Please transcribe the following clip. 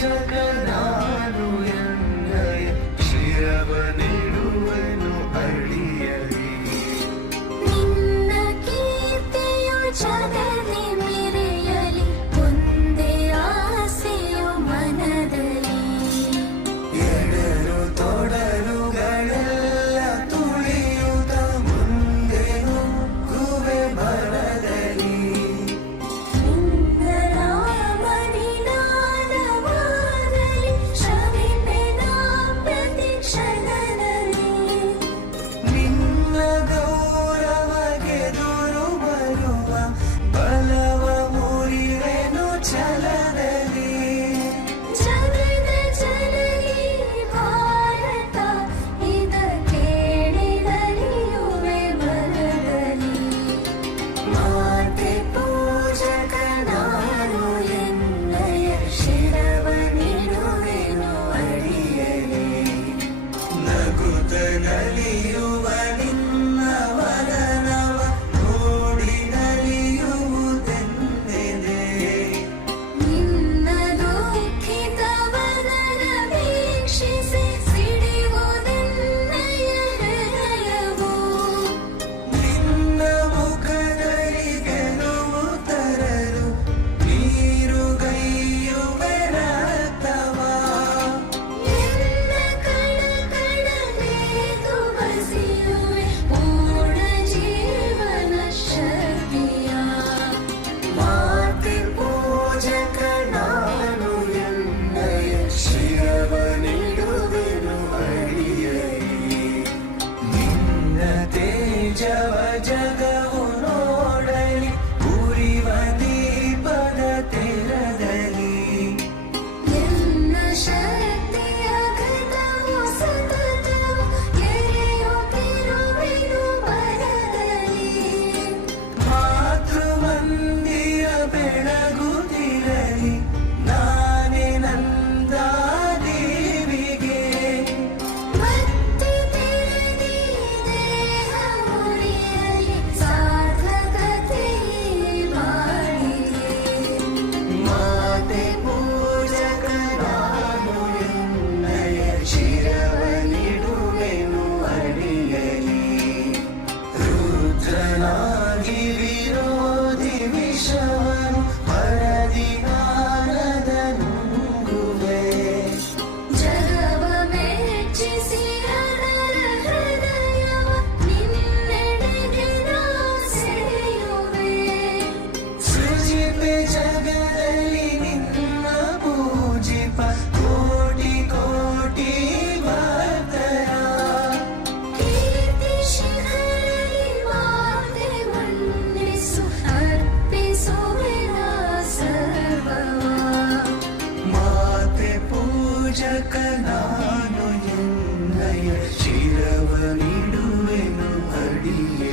Jogando. ನಾನು ಎನ್ನಯ ಶಿರವ ನೀಡುವೆನು ಅಡಿಯ